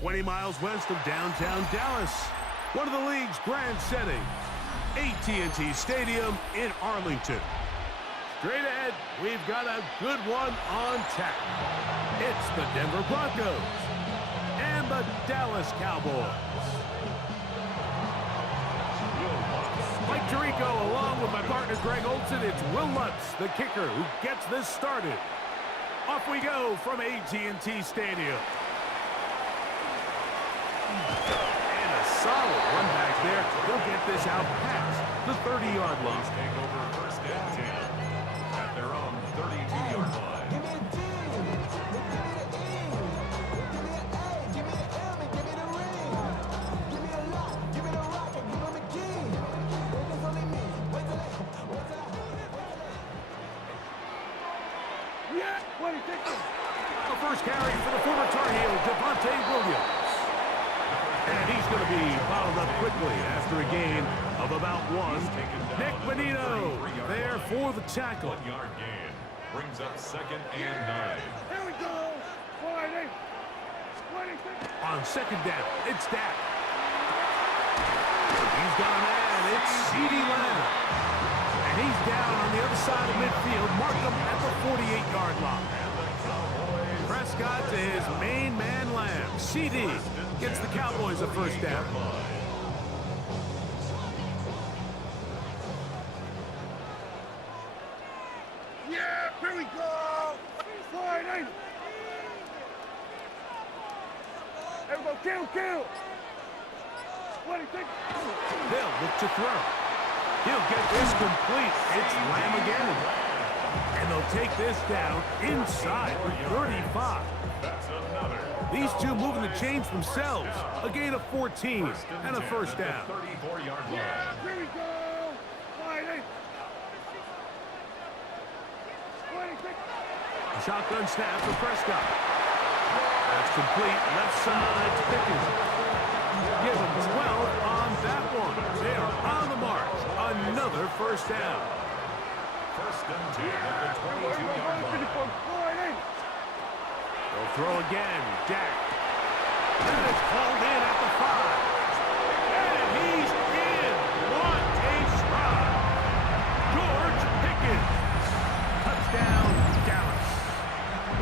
20 miles west of downtown Dallas, one of the league's grand settings, AT&T Stadium in Arlington. Straight ahead, we've got a good one on tap. It's the Denver Broncos and the Dallas Cowboys. Mike Tirico, along with my partner Greg Olson, it's Will Lutz, the kicker, who gets this started. Off we go from AT&T Stadium. And a solid run back there. He'll get this out past the 30-yard line. Take over first and 10 at their own 32-yard line. The first carry for the former Tar Heel, Devontae Williams. And he's going to be bottled up quickly after a gain of about one. Nick Bonito there for the tackle. 1-yard gain brings up second and 9. There we go. On second down, it's Dak. He's got a man. It's CeeDee Lamb. And he's down on the other side of midfield. Mark him at the 48-yard line. Prescott to his main man Lamb. CeeDee gets the Cowboys a first down. Yeah, here we go. Slide in. There we go. Kill. They'll look to throw. He'll get this complete. It's Lamb again. And they'll take this down inside the 35. That's another. These two moving the chains themselves. A gain of 14 and a first down. 34-yard line. Yeah, here we go. Slide in. Shotgun snap for Prescott. That's complete. Left side to Pickens. Give him 12 on that one. They are on the march. Another first down. First and 10 at the 22-yard line. They'll throw again. Dak. And it's called in at the 5. And he's in. What a stride. George Pickens. Touchdown, Dallas.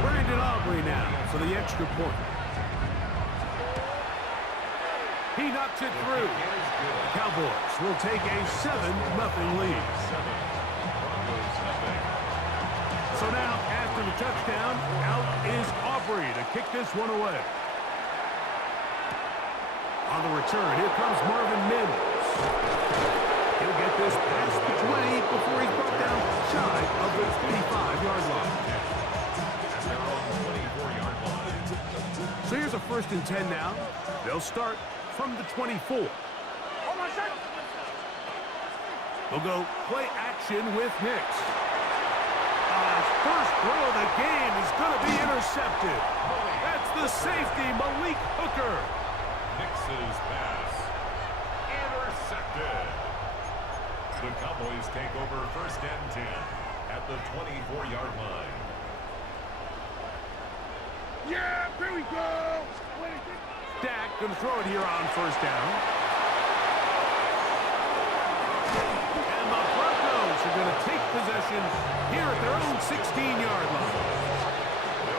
Brandon Aubrey now for the extra point. He knocks it through. The Cowboys will take a 7-0 lead. So now, after the touchdown, out is Aubrey to kick this one away. On the return, here comes Marvin Mims. He'll get this past the 20 before he's brought down shy of the 25-yard line. So here's a first and 10 now. They'll start from the 24. They'll go play action with Nix. First throw of the game is going to be intercepted. That's the safety, Malik Hooker. Nix's pass intercepted. The Cowboys take over first and 10 at the 24-yard line. Yeah, here we go. Dak going to throw it here on first down. And the Broncos are going to take possession here at their own 16-yard line.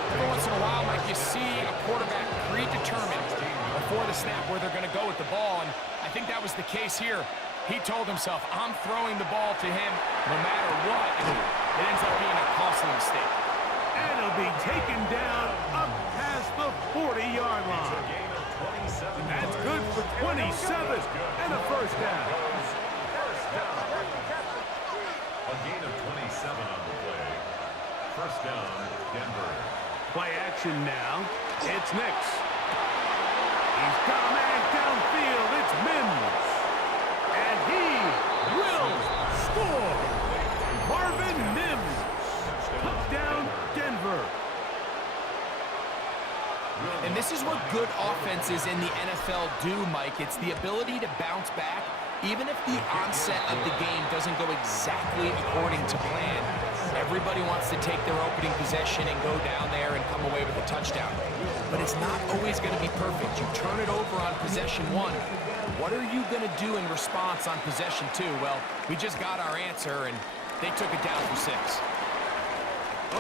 Every once in a while, Mike, you see a quarterback predetermined before the snap where they're going to go with the ball, and I think that was the case here. He told himself, I'm throwing the ball to him no matter what, and it ends up being a costly mistake. And he'll be taken down up past the 40-yard line. That's good for 27 and a first down. A gain of 27 on the play. First down, Denver. Play action now. It's Nix. He's got a man downfield. It's Mims. And he will score. Marvin Mims. Touchdown, Denver. And this is what good offenses in the NFL do, Mike. It's the ability to bounce back, even if the onset of the game doesn't go exactly according to plan. Everybody Everybody wants to take their opening possession and go down there and come away with a touchdown. But it's not always going to be perfect. You turn it over on possession 1. What are you going to do in response on possession 2? Well, we just got our answer, and they took it down for 6.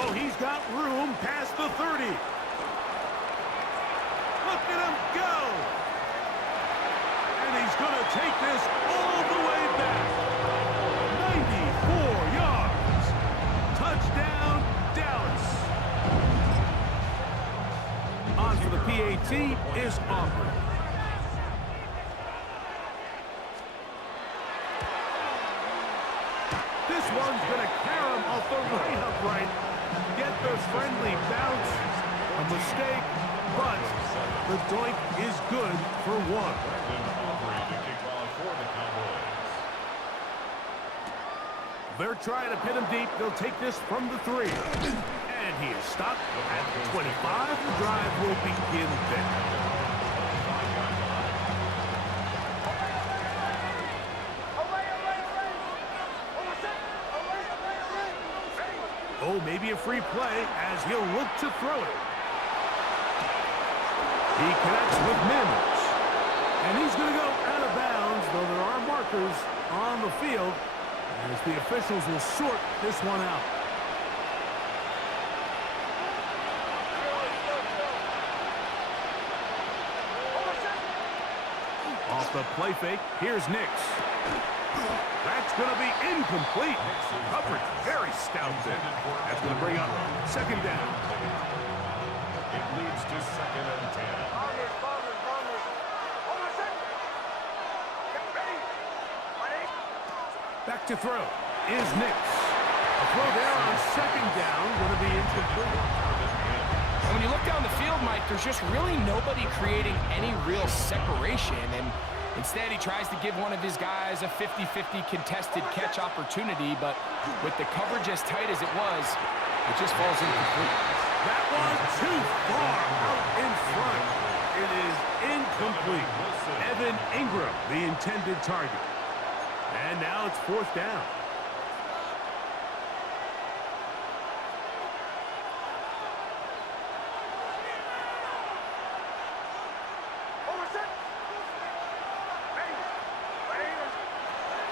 Oh, he's got room past the 30. Look at him go. And he's going to take this all the way back. 94 yards. Touchdown, Dallas. On for the PAT is Aubrey. This one's going to carry him off the right upright. Get the friendly bounce. A mistake, but the doink is good for 1. They're trying to pin him deep. They'll take this from the 3. And he is stopped at the 25. The drive will begin there. Oh, maybe a free play as he'll look to throw it. He connects with Mims. And he's going to go out of bounds, though there are markers on the field, as the officials will sort this one out. Off the play fake, here's Nix. That's going to be incomplete. Coverage very stout there. That's going to bring up 2nd down. It leads to 2nd and 10. Back to throw is Nix. A throw there on 2nd down, going to be incomplete. And when you look down the field, Mike, there's just really nobody creating any real separation. And instead, he tries to give one of his guys a 50-50 contested catch opportunity, but with the coverage as tight as it was, it just falls incomplete. That was too far out in front. It is incomplete. Evan Ingram, the intended target. And now it's 4th down.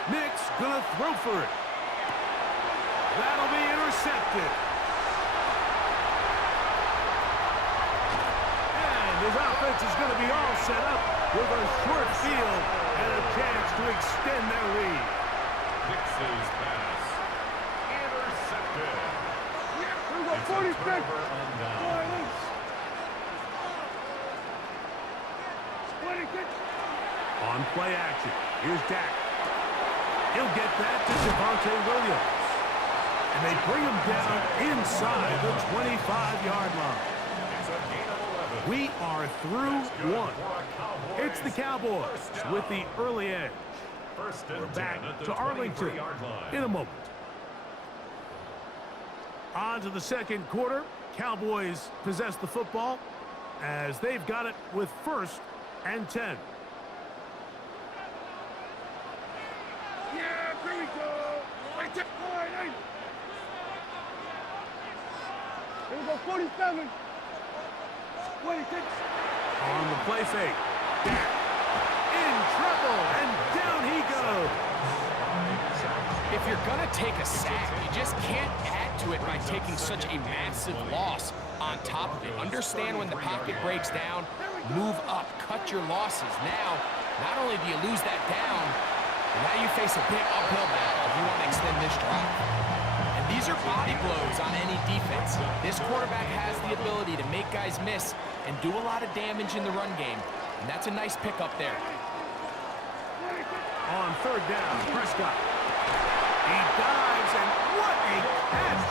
Nix gonna throw for it. That'll be intercepted. And his offense is gonna be all set up with a short field and a chance to extend their lead. Nix's pass. Intercepted. It's a turnover on downs. On play action, here's Dak. He'll get that to Javonte Williams. And they bring him down inside the 25-yard line. It's a gain of 11. We are through 1. It's the Cowboys with the early edge. We're back to Arlington in a moment. On to the 2nd quarter. Cowboys possess the football as they've got it with 1st and 10. Yeah, here we go. Right there. Here we go, 47. 26. On the play fake. Dak in trouble, and down he goes. If you're going to take a sack, you just can't add to it by taking such a massive loss on top of it. Understand when the pocket breaks down, move up, cut your losses. Now, not only do you lose that down, but now you face a big uphill battle if you want to extend this drive. And these are body blows on any defense. This quarterback has the ability to make guys miss and do a lot of damage in the run game. And that's a nice pickup there. On 3rd down, Prescott. He dives, and what a catch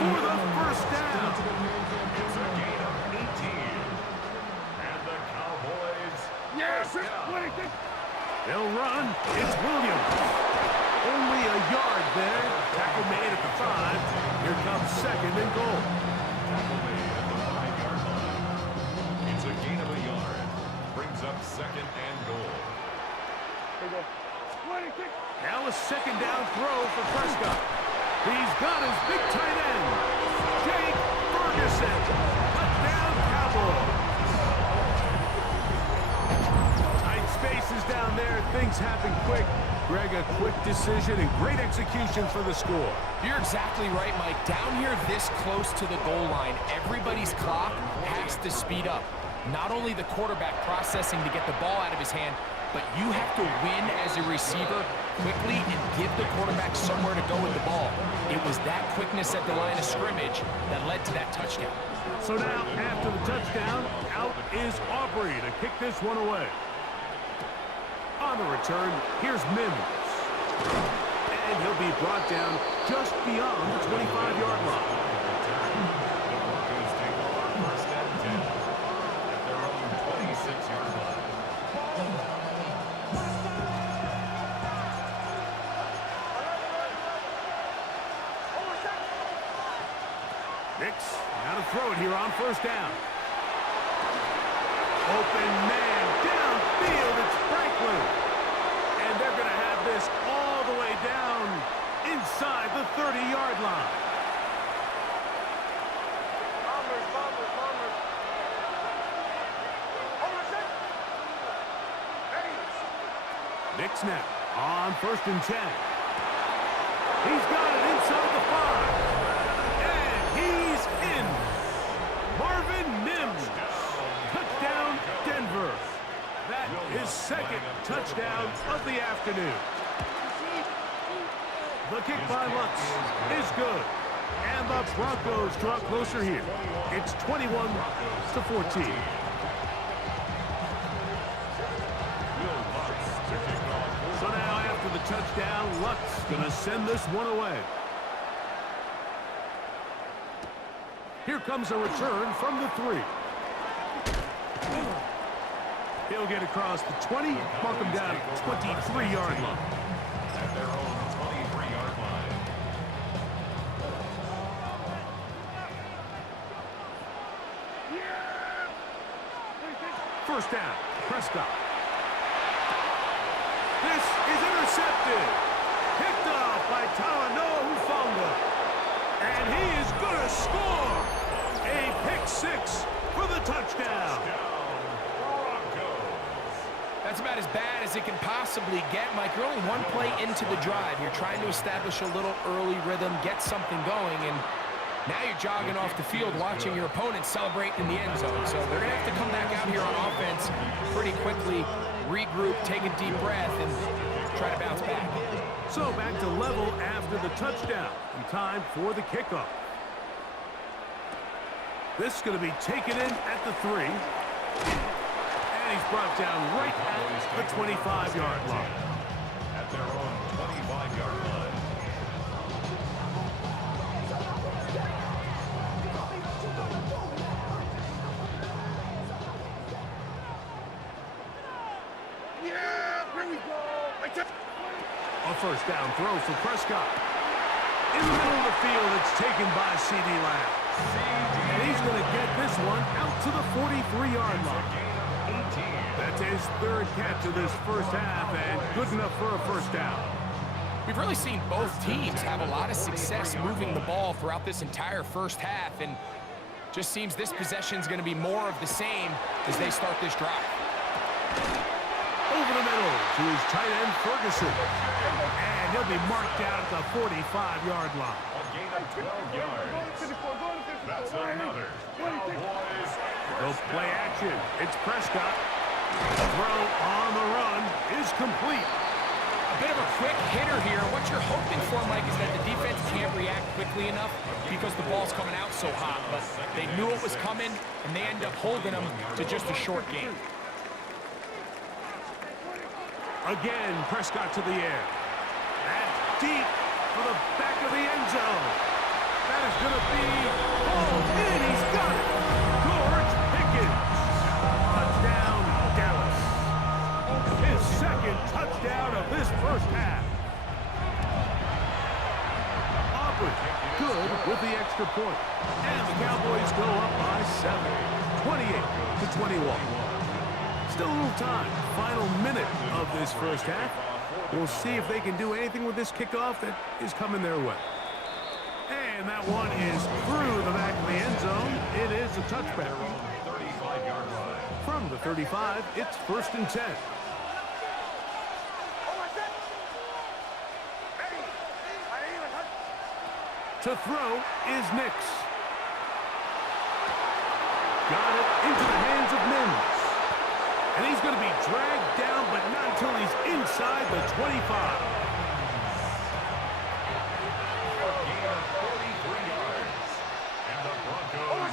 for the 1st down. It's a gain of 18. And the Cowboys. Yes, They'll run. It's Williams. Only a yard there. Tackle made at the 5. Here comes 2nd and goal. Tackle made at the 5-yard line. It's a gain of a yard. Brings up 2nd and goal. Now a 2nd down throw for Prescott. He's got his big tight end. things happen quick. Greg, a quick decision and great execution for the score. You're exactly right, Mike. Down here this close to the goal line, everybody's clock has to speed up. Not only the quarterback processing to get the ball out of his hand, but you have to win as a receiver quickly and give the quarterback somewhere to go with the ball. It was that quickness at the line of scrimmage that led to that touchdown. So now, after the touchdown, out is Aubrey to kick this one away. On the return, here's Mims. And he'll be brought down just beyond the 25-yard line. Broncos take over first and 10 at their own 26-yard line. Nix, now to throw it here on first down. Open man, downfield, it's Franklin. And they're going to have this all the way down inside the 30-yard line. Nix now on first and 10. He's got it inside the 5. And he's in. Marvin Mims. Touchdown, Denver. That is second touchdown of the afternoon. The kick by Lutz is good. And the Broncos draw closer here. It's 21-14. So now after the touchdown, Lutz going to send this one away. Here comes a return from the 3. He'll get across the 20, mark him down at the 23-yard line. At their own 23-yard line. First down, Prescott. This is intercepted. Picked off by Talanoa Hufanga. And he is going to score. A pick 6 for the touchdown. That's about as bad as it can possibly get, Mike. You're only one play into the drive. You're trying to establish a little early rhythm, get something going, and now you're jogging off the field watching your opponent celebrate in the end zone. So they're going to have to come back out here on offense pretty quickly, regroup, take a deep breath, and try to bounce back. So back to level after the touchdown, and time for the kickoff. This is going to be taken in at the 3. And he's brought down right at the 25-yard line. At their own 25-yard line. Yeah, here we go. A first down throw for Prescott. In the middle of the field, it's taken by C.D. Lamb. And he's going to get this one out to the 43-yard line. That's his third catch of this first half, and good enough for a first down. We've really seen both teams have a lot of success moving the ball throughout this entire first half, and just seems this possession is going to be more of the same as they start this drive. Over the middle to his tight end, Ferguson. And he'll be marked out at the 45-yard line. A gain of 12 yards. That's another. Cowboys. They'll play action. It's Prescott. The throw on the run is complete. A bit of a quick hitter here. What you're hoping for, Mike, is that the defense can't react quickly enough because the ball's coming out so hot. But they knew it was coming, and they end up holding them to just a short game. Again, Prescott to the air. That's deep for the back of the end zone. That is going to be pulled in. He's got it. George Pickens. Touchdown, Dallas. His second touchdown of this first half. Aubrey, good with the extra point. And the Cowboys go up by 7, 28-21. Still a little time. Final minute of this first half. We'll see if they can do anything with this kickoff that is coming their way. And that one is through the back of the end zone. It is a touchback. 35-yard line. From the 35, it's 1st and 10. To throw is Nix. Got it into the hands of Mims. And he's going to be dragged down, but not until he's inside the 25. A gain of 43 yards. And the Broncos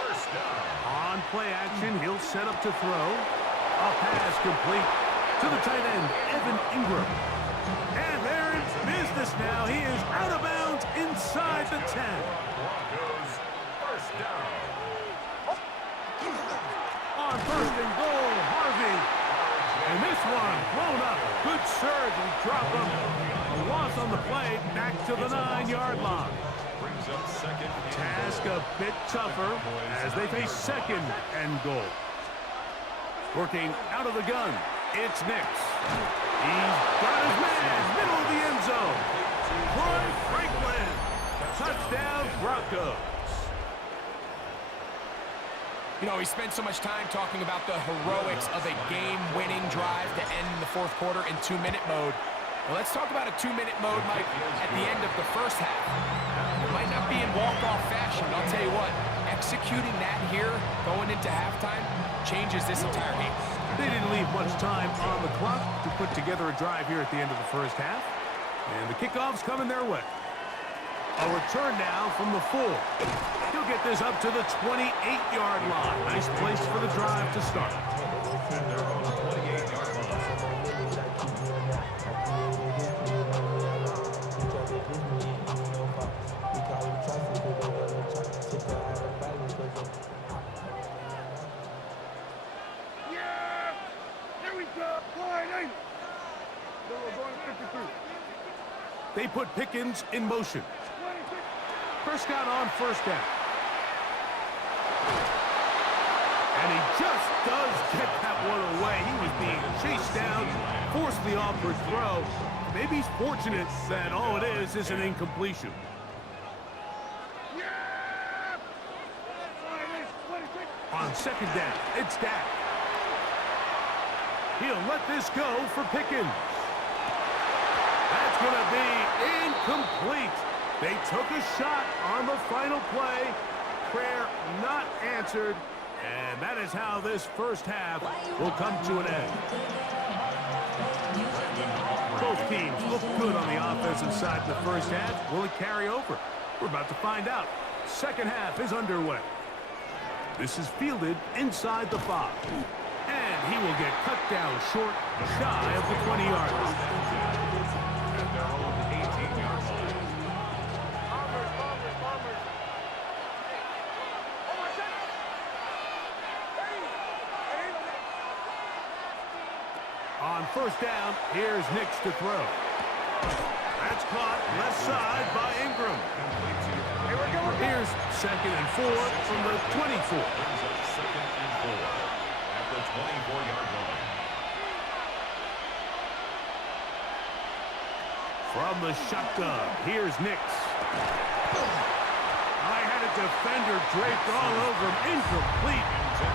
first down. On play action, he'll set up to throw. A pass complete to the tight end, Evan Ingram. And they're in business now. He is out of bounds inside the 10. Broncos first down. On first and goal, Harvey. And this one blown up. Good surge and drop him. A loss on the play, back to the 9-yard line. Brings up second. Task a bit tougher as they face second and goal. Working out of the gun, it's Nix. He's got his man, middle of the end zone. Troy Franklin. Touchdown, Broncos. You know, he spent so much time talking about the heroics of a game-winning drive to end the fourth quarter in 2-minute mode. Well, let's talk about a 2-minute mode, Mike, at the end of the first half. It might not be in walk-off fashion, but I'll tell you what, executing that here, going into halftime, changes this entire game. They didn't leave much time on the clock to put together a drive here at the end of the first half. And the kickoff's coming their way. A return now from the 4. He'll get this up to the 28-yard line. Nice place for the drive to start. And they're on the 28-yard line. Yeah! Here we go! Line 8! So we're going 53. They put Pickens in motion. 26. Prescott on first down. And he just does get that one away. He was being chased down, forced the awkward throw. Maybe he's fortunate that all it is an incompletion. Yeah! Line 8, 26. On second down, it's Dak. He'll let this go for Pickens. That's going to be incomplete. They took a shot on the final play. Prayer not answered. And that is how this first half will come to an end. Both teams look good on the offensive side in the first half. Will it carry over? We're about to find out. Second half is underway. This is fielded inside the 5. And he will get cut down short, shy of the 20-yard line. At their own 18-yard line. On first down, here's Nix to throw. That's caught left side by Ingram. Here's second and 4 from the 24. Brings up second and 4 at the 24-yard line. From the shotgun, here's Nix. I had a defender draped all over him. Incomplete.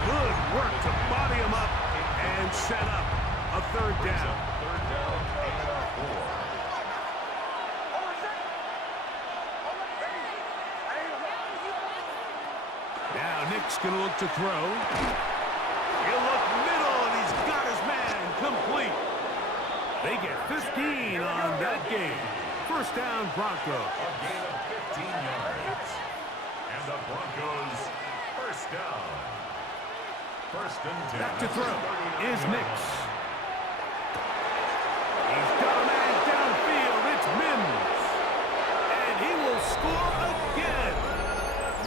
Good work to body him up and set up a third down. Third down and 4. Now Nick's going to look to throw. He'll look middle, and he's got his man complete. They get 15 on that game. First down, Broncos. A gain of 15 yards. And the Broncos first down. First and 10. Back to throw is Nix. He's got a man downfield. It's Mims. And he will score again.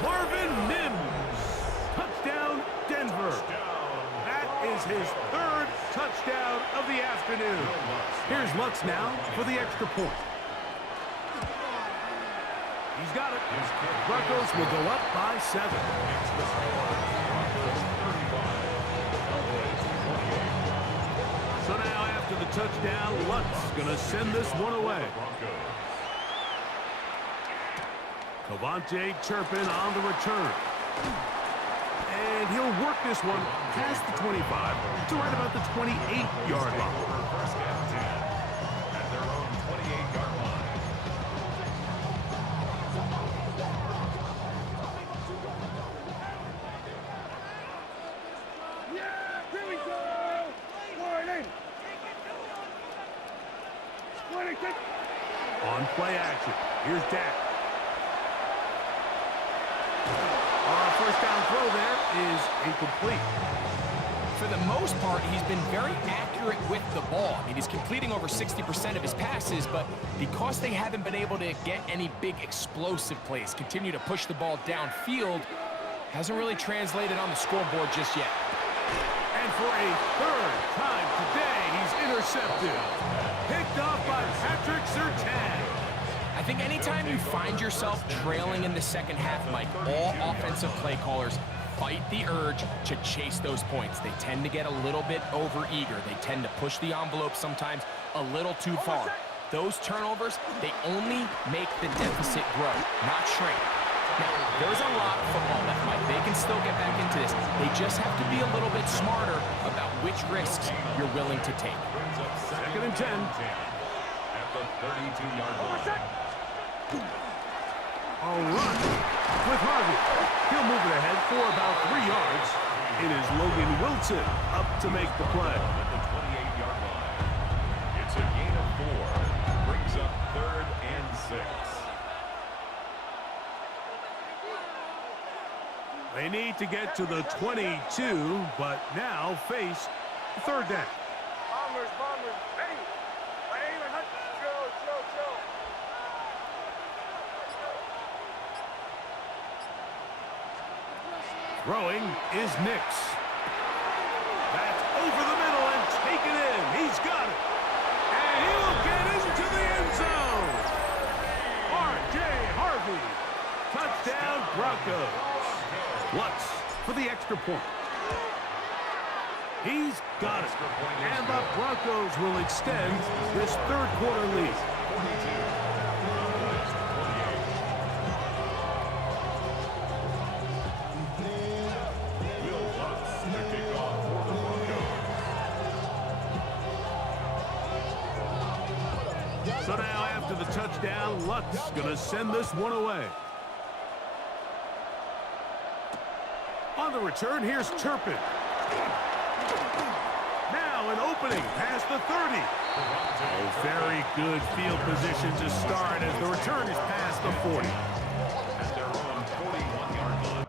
Marvin Mims. Touchdown, Denver. That is his third touchdown of the afternoon. Here's Lutz now for the extra point. He's got it. Broncos will go up by 7. So now after the touchdown, Lutz going to send this one away. Cavante Turpin on the return. And he'll work this one past the 25 to right about the 28-yard line. First and 10 at their own 28-yard line. play action. Here's Dak. Our first down throw there is incomplete. For the most part, he's been very accurate with the ball. I mean, he's completing over 60% of his passes, but because they haven't been able to get any big explosive plays, continue to push the ball downfield, hasn't really translated on the scoreboard just yet. And for a third time today, he's intercepted. Picked off by Patrick Surtain. I think anytime you find yourself trailing in the second half, Mike, all offensive play callers fight the urge to chase those points. They tend to get a little bit overeager. They tend to push the envelope sometimes a little too far. Those turnovers, they only make the deficit grow, not shrink. Now, there's a lot of football left, Mike. They can still get back into this. They just have to be a little bit smarter about which risks you're willing to take. Second and 10. At the 32-yard line. A run with Harvey. He'll move it ahead for about 3 yards. It is Logan Wilson up to make the play. At the 28-yard line. It's a gain of 4. Brings up 3rd and 6. They need to get to the 22, but now face third down. Bombers. Hey, chill. Throwing is Nix. That's over the middle and taken in. He's got it. And he will get into the end zone. R.J. Harvey. Touchdown Broncos. Lutz for the extra point. He's got it. And the Broncos will extend this third quarter lead. Will Lutz to kick off for the Broncos. So now after the touchdown, Lutz going to send this one away. On the return, here's Turpin. Now an opening past the 30. Oh, very good field position to start as the return is past the 40. At their own 41-yard line.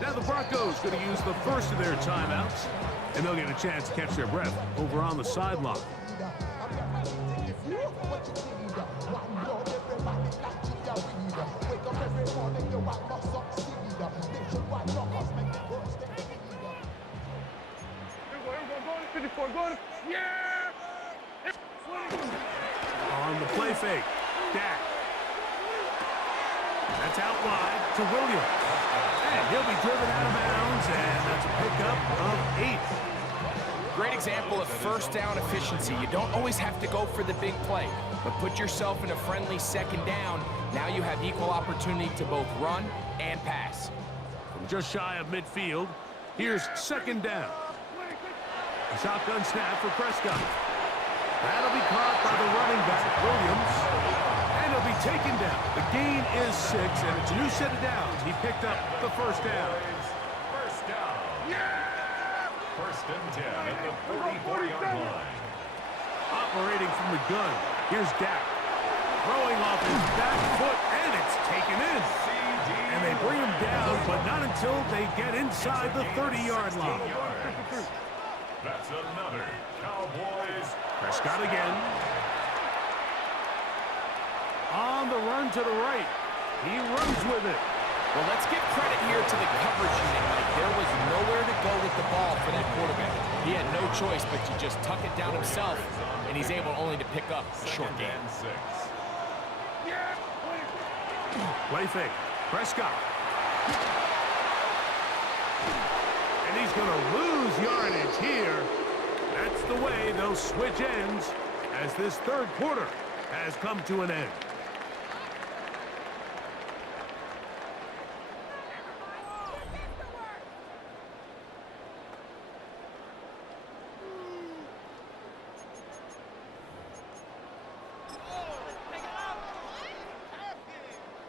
Now the Broncos going to use the first of their timeouts, and they'll get a chance to catch their breath over on the sideline. On the play fake, Dak. That's out wide to Williams. And he'll be driven out of bounds, and that's a pickup of 8. Great example of first down efficiency. You don't always have to go for the big play, but put yourself in a friendly second down. Now you have equal opportunity to both run and pass. From just shy of midfield, here's second down. A shotgun snap for Prescott. That'll be caught by the running back, Williams. And he'll be taken down. The gain is 6, and it's a new set of downs. He picked up the first down. First down. First and 10 at the 44-yard line. Operating from the gun, here's Dak. Throwing off his back foot, and it's taken in. And they bring him down, but not until they get inside the 30-yard line. That's another Cowboys. Prescott again. On the run to the right. He runs with it. Well, let's give credit here to the coverage unit, Mike. There was nowhere to go with the ball for that quarterback. He had no choice but to just tuck it down himself, and he's able only to pick up a short gain. Play fake. Prescott. And he's going to lose yardage here. That's the way they'll switch ends as this third quarter has come to an end.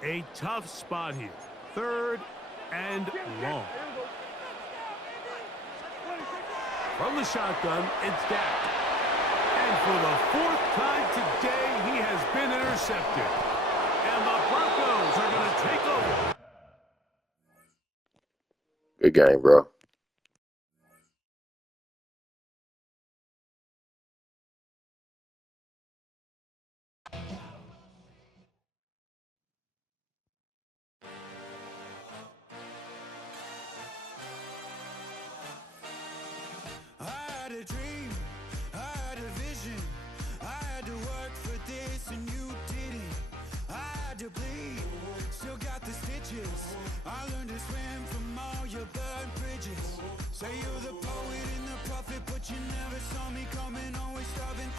A tough spot here. Third and long. From the shotgun, it's Dak. And for the fourth time today, he has been intercepted. And the Broncos are going to take over. Good game, bro. A dream, I had a vision, I had to work for this and you didn't. I had to bleed, still got the stitches. I learned to swim from all your burned bridges. Say you're the poet and the prophet, but you never saw me coming, always starving.